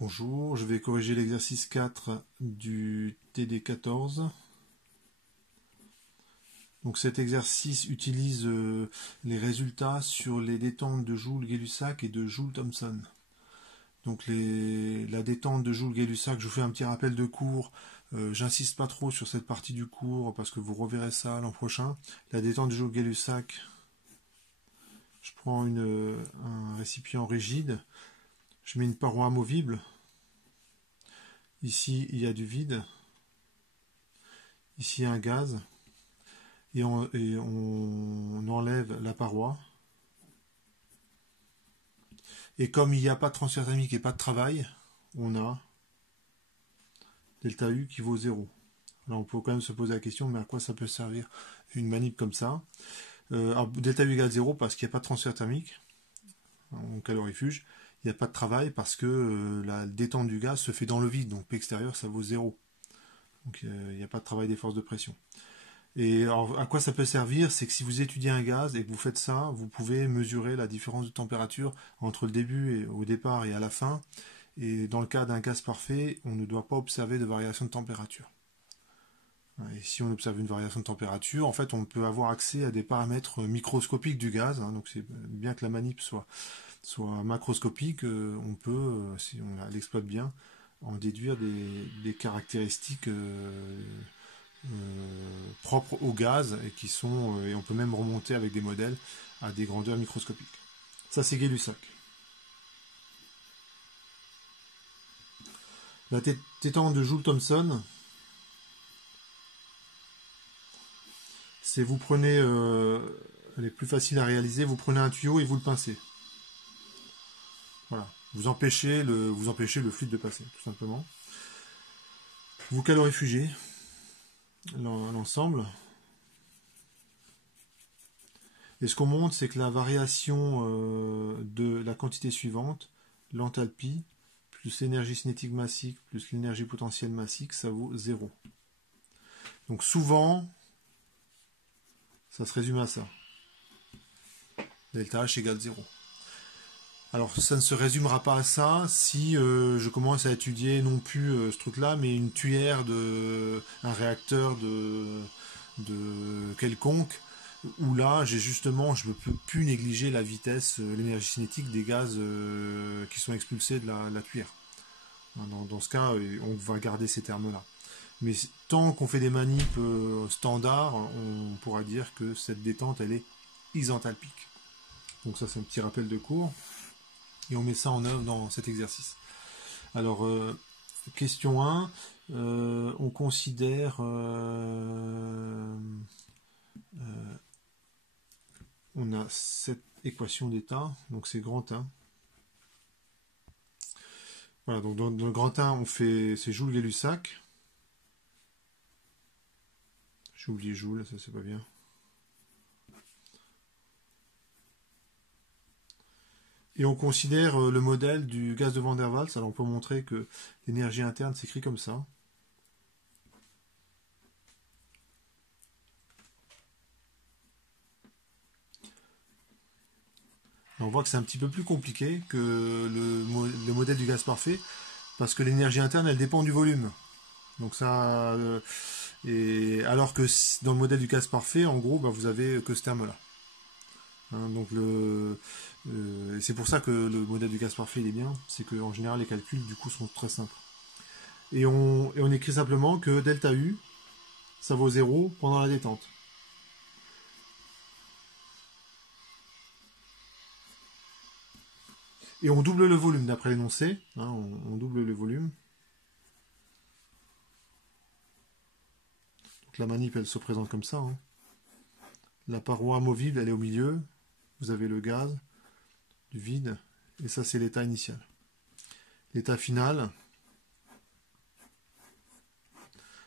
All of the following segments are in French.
Bonjour, je vais corriger l'exercice 4 du TD14. Donc cet exercice utilise les résultats sur les détentes de Joule-Gay-Lussac et de Joule-Thomson. Donc la détente de Joule-Gay-Lussac, je vous fais un petit rappel de cours. J'insiste pas trop sur cette partie du cours parce que vous reverrez ça l'an prochain. La détente de Joule-Gay-Lussac, je prends un récipient rigide, je mets une paroi amovible. Ici, il y a du vide. Ici, un gaz. Et on enlève la paroi. Et comme il n'y a pas de transfert thermique et pas de travail, on a delta U qui vaut 0. Alors on peut quand même se poser la question, mais à quoi ça peut servir une manip comme ça? Alors, delta U égale 0 parce qu'il n'y a pas de transfert thermique en calorifuge. Il n'y a pas de travail parce que la détente du gaz se fait dans le vide, donc P extérieur ça vaut 0. Donc il n'y a pas de travail des forces de pression. Et alors, à quoi ça peut servir? C'est que si vous étudiez un gaz et que vous faites ça, vous pouvez mesurer la différence de température entre le début et au départ et à la fin. Et dans le cas d'un gaz parfait, on ne doit pas observer de variation de température. Et si on observe une variation de température, en fait, on peut avoir accès à des paramètres microscopiques du gaz. Donc c'est bien que la manip soit macroscopique, on peut, si on l'exploite bien, en déduire des caractéristiques propres au gaz et on peut même remonter avec des modèles à des grandeurs microscopiques. Ça, c'est Gay-Lussac. La détente de Joule-Thomson, c'est vous prenez, elle est plus facile à réaliser, vous prenez un tuyau et vous le pincez. Voilà. Vous empêchez le fluide de passer, tout simplement. Vous calorifugez l'ensemble. Et ce qu'on montre, c'est que la variation de la quantité suivante, l'enthalpie, plus l'énergie cinétique massique, plus l'énergie potentielle massique, ça vaut 0. Donc souvent, ça se résume à ça. Delta H égale 0. Alors ça ne se résumera pas à ça si je commence à étudier non plus ce truc-là, mais une tuyère un réacteur de quelconque, où là, je ne peux plus négliger la vitesse, l'énergie cinétique des gaz qui sont expulsés de la tuyère. Dans ce cas, on va garder ces termes-là. Mais tant qu'on fait des manips standards, on pourra dire que cette détente, elle est isenthalpique. Donc ça, c'est un petit rappel de cours. Et on met ça en œuvre dans cet exercice. Alors, question 1, on considère... on a cette équation d'état, donc c'est grand 1. Voilà, donc dans le grand 1, on fait c'est Joule-Gay-Lussac. J'ai oublié Joule, ça c'est pas bien. Et on considère le modèle du gaz de Van der Waals. Alors on peut montrer que l'énergie interne s'écrit comme ça. On voit que c'est un petit peu plus compliqué que le modèle du gaz parfait, parce que l'énergie interne, elle dépend du volume. Donc ça, et alors que dans le modèle du gaz parfait, en gros, vous avez que ce terme-là. Donc c'est pour ça que le modèle du gaz parfait il est bien, c'est qu'en général les calculs du coup sont très simples. Et on écrit simplement que delta U, ça vaut 0 pendant la détente. Et on double le volume d'après l'énoncé, on double le volume. Donc la manip elle se présente comme ça. La paroi amovible elle est au milieu, vous avez le gaz, du vide, et ça c'est l'état initial. L'état final,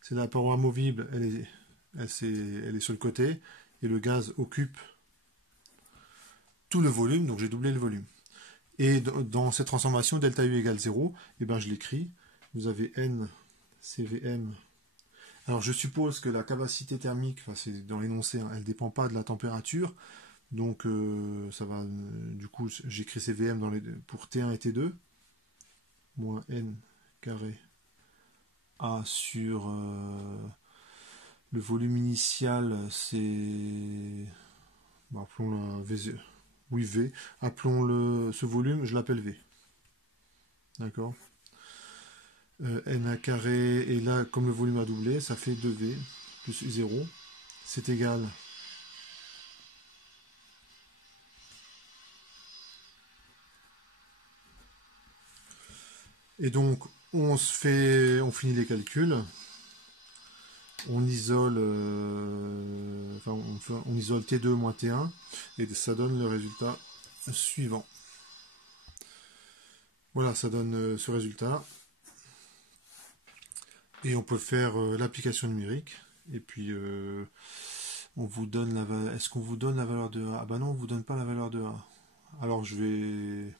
c'est la paroi amovible, elle est sur le côté, et le gaz occupe tout le volume, donc j'ai doublé le volume. Et dans cette transformation, delta U égale 0, et ben je l'écris, vous avez N CVM. Alors je suppose que la capacité thermique, c'est dans l'énoncé, elle ne dépend pas de la température, donc ça va, du coup j'écris CVM pour T1 et T2. moins n carré A sur le volume initial, c'est... Bon, appelons-le V0. Oui, V. Appelons ce volume, je l'appelle V. D'accord. N carré, et là, comme le volume a doublé, ça fait 2V plus 0. C'est égal. Et donc, on finit les calculs. On isole, on isole T2 moins T1, et ça donne le résultat suivant. Voilà, ça donne ce résultat. Et on peut faire l'application numérique. Et puis, on vous donne la valeur. Est-ce qu'on vous donne la valeur de A? Ah bah non, on vous donne pas la valeur de A. Alors, je vais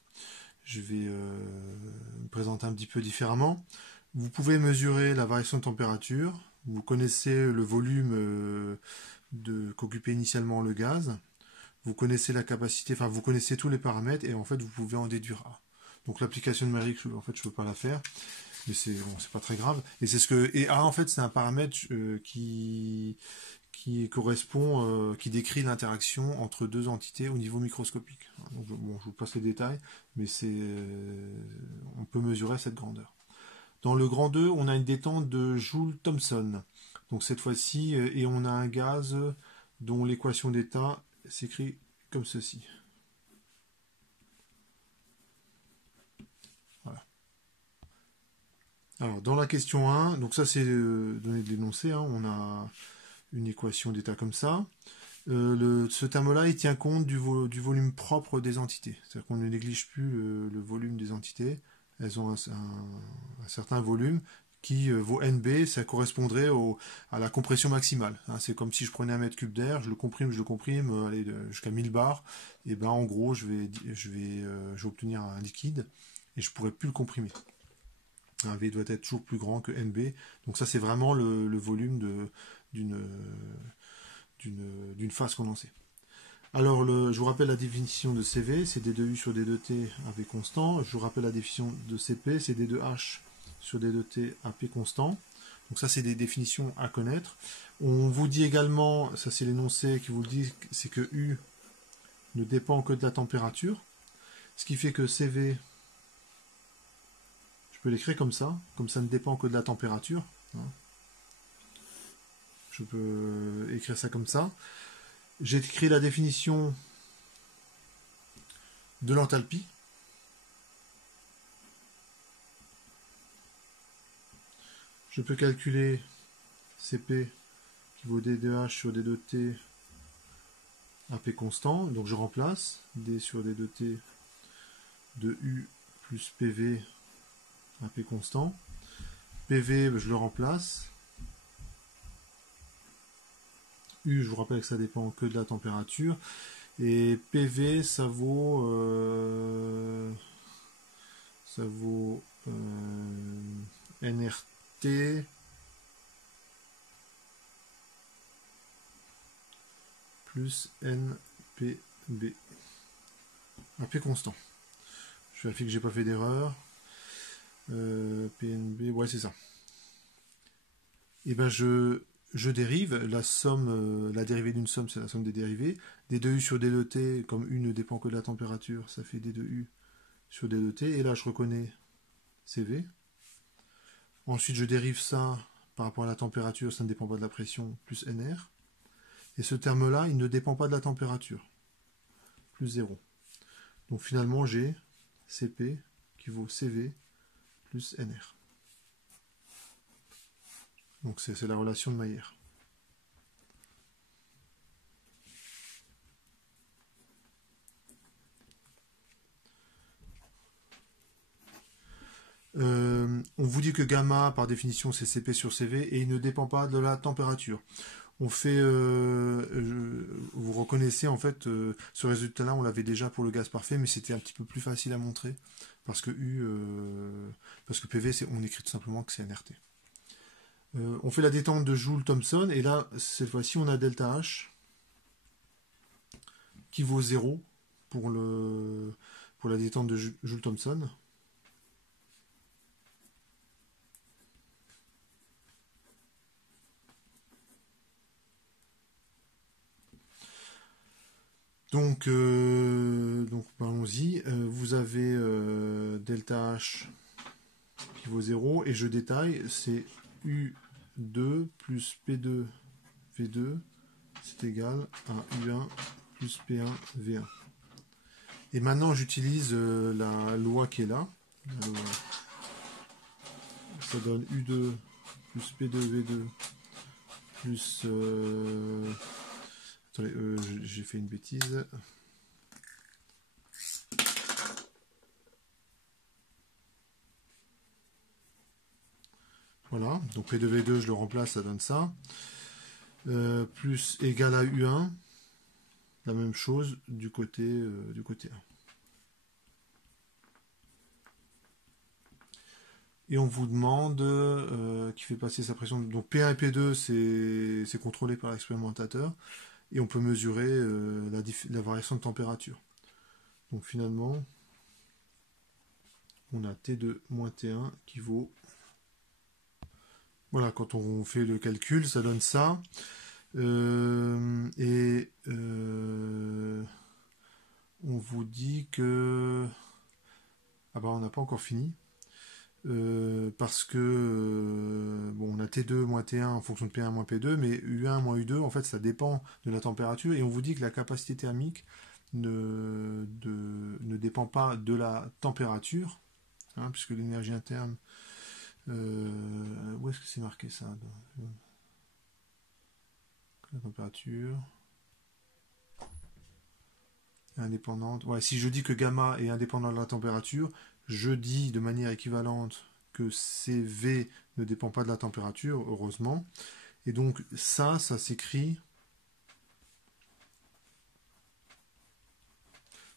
me présenter un petit peu différemment. Vous pouvez mesurer la variation de température. Vous connaissez le volume qu'occupait initialement le gaz. Vous connaissez la capacité, enfin vous connaissez tous les paramètres et en fait vous pouvez en déduire A. Donc l'application numérique, en fait je ne peux pas la faire, mais c'est pas très grave. Et A en fait c'est un paramètre qui correspond, qui décrit l'interaction entre deux entités au niveau microscopique. Donc, je vous passe les détails, mais on peut mesurer cette grandeur. Dans le grand 2, on a une détente de Joule-Thomson. Donc cette fois-ci, et on a un gaz dont l'équation d'état s'écrit comme ceci. Voilà. Alors, dans la question 1, donc ça c'est donné de l'énoncé, hein, on a une équation d'état comme ça. Ce terme-là, il tient compte du volume propre des entités. C'est-à-dire qu'on ne néglige plus le volume des entités. Elles ont un certain volume qui vaut NB, ça correspondrait à la compression maximale. Hein, c'est comme si je prenais un mètre cube d'air, je le comprime, jusqu'à 1000 bars, et ben en gros je vais obtenir un liquide et je pourrais plus le comprimer. Un V doit être toujours plus grand que NB, donc ça c'est vraiment le volume d'une phase condensée. Alors, je vous rappelle la définition de CV, c'est D2U sur D2T AP constant. Je vous rappelle la définition de CP, c'est D2H sur D2T AP constant. Donc ça, c'est des définitions à connaître. On vous dit également, ça c'est l'énoncé qui vous le dit, c'est que U ne dépend que de la température. Ce qui fait que CV, je peux l'écrire comme ça ne dépend que de la température. Je peux écrire ça comme ça. J'ai écrit la définition de l'enthalpie. Je peux calculer CP qui vaut D2H sur D2T AP constant. Donc je remplace D sur D2T de U plus PV AP constant. PV, je le remplace. U, je vous rappelle que ça dépend que de la température. Et PV, ça vaut NRT plus NPB. AP constant. Je vérifie que j'ai pas fait d'erreur. PNB, ouais c'est ça. Et ben je dérive, la dérivée d'une somme, c'est la somme des dérivées. D2U sur D2T, comme U ne dépend que de la température, ça fait D2U sur D2T. Et là, je reconnais CV. Ensuite, je dérive ça par rapport à la température, ça ne dépend pas de la pression, plus NR. Et ce terme-là, il ne dépend pas de la température, plus 0. Donc finalement, j'ai CP qui vaut CV plus NR. Donc c'est la relation de Maillère. On vous dit que gamma, par définition, c'est CP sur CV et il ne dépend pas de la température. On fait, vous reconnaissez en fait, ce résultat-là, on l'avait déjà pour le gaz parfait, mais c'était un petit peu plus facile à montrer parce que parce que PV, on écrit tout simplement que c'est NRT. On fait la détente de Joule-Thomson et là, cette fois-ci, on a delta H qui vaut 0 pour la détente de Joule-Thomson. Donc allons-y. Vous avez delta H qui vaut 0, et je détaille, c'est U2 plus P2 V2, c'est égal à U1 plus P1 V1. Et maintenant, j'utilise la loi qui est là. Ça donne U2 plus P2 V2 plus... Attendez, j'ai fait une bêtise. Voilà, donc P2 V2, je le remplace, ça donne ça. Plus égal à U1, la même chose du côté 1. Et on vous demande qui fait passer sa pression. Donc P1 et P2, c'est contrôlé par l'expérimentateur. Et on peut mesurer la variation de température. Donc finalement, on a T2 moins T1 qui vaut... Voilà, quand on fait le calcul, ça donne ça. On vous dit que... Ah bah on n'a pas encore fini. Parce que bon, on a T2 moins T1 en fonction de P1 moins P2, mais U1 moins U2, en fait, ça dépend de la température, et on vous dit que la capacité thermique ne dépend pas de la température, hein, puisque l'énergie interne... où est-ce que c'est marqué ça? La température... indépendante. Ouais, si je dis que gamma est indépendant de la température, je dis de manière équivalente que CV ne dépend pas de la température, heureusement. Et donc ça s'écrit...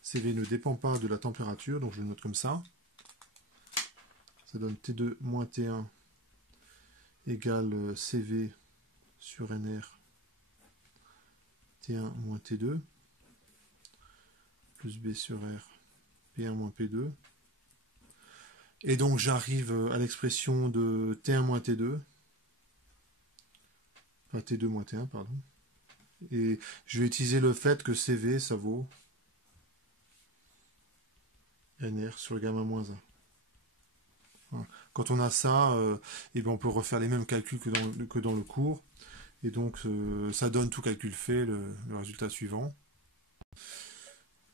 CV ne dépend pas de la température, donc je le note comme ça. Ça donne T2 moins T1 égale CV sur NR T1 moins T2 plus B sur R P1 moins P2. Et donc j'arrive à l'expression de T1 moins T2, enfin T2 moins T1, pardon. Et je vais utiliser le fait que CV, ça vaut NR sur gamma moins 1. Voilà. Quand on a ça, et ben on peut refaire les mêmes calculs que dans le cours. Et donc ça donne, tout calcul fait, le résultat suivant.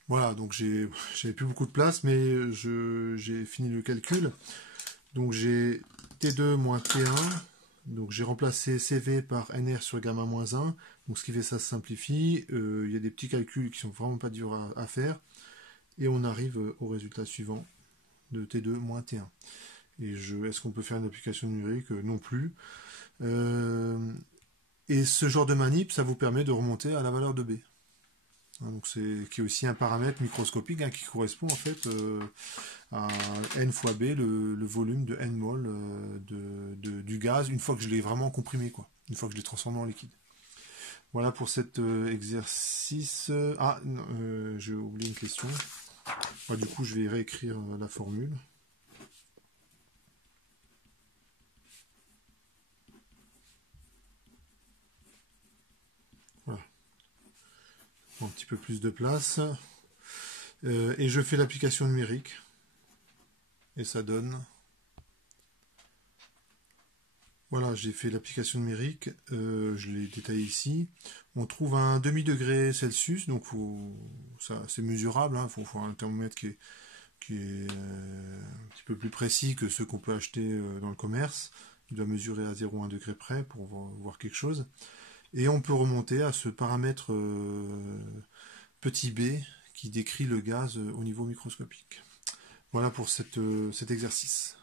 Voilà, donc j'avais plus beaucoup de place, mais j'ai fini le calcul. Donc j'ai T2 moins T1, donc j'ai remplacé CV par NR sur gamma moins 1, donc ce qui fait ça se simplifie. Il y a des petits calculs qui sont vraiment pas durs à faire, et on arrive au résultat suivant de T2 moins T1. Et est-ce qu'on peut faire une application numérique? Non plus. Et ce genre de manip, ça vous permet de remonter à la valeur de B. Donc qui est aussi un paramètre microscopique, hein, qui correspond en fait à n fois B, le volume de n mol du gaz, une fois que je l'ai vraiment comprimé, quoi, une fois que je l'ai transformé en liquide. Voilà pour cet exercice. Ah, j'ai oublié une question. Du coup, je vais réécrire la formule. Voilà. Un petit peu plus de place. Et je fais l'application numérique. Et ça donne... Voilà, j'ai fait l'application numérique, je l'ai détaillé ici. On trouve un demi-degré Celsius, donc c'est mesurable, hein, faut un thermomètre qui est un petit peu plus précis que ceux qu'on peut acheter dans le commerce. Il doit mesurer à 0,1 degré près pour voir quelque chose. Et on peut remonter à ce paramètre petit b qui décrit le gaz au niveau microscopique. Voilà pour cet exercice.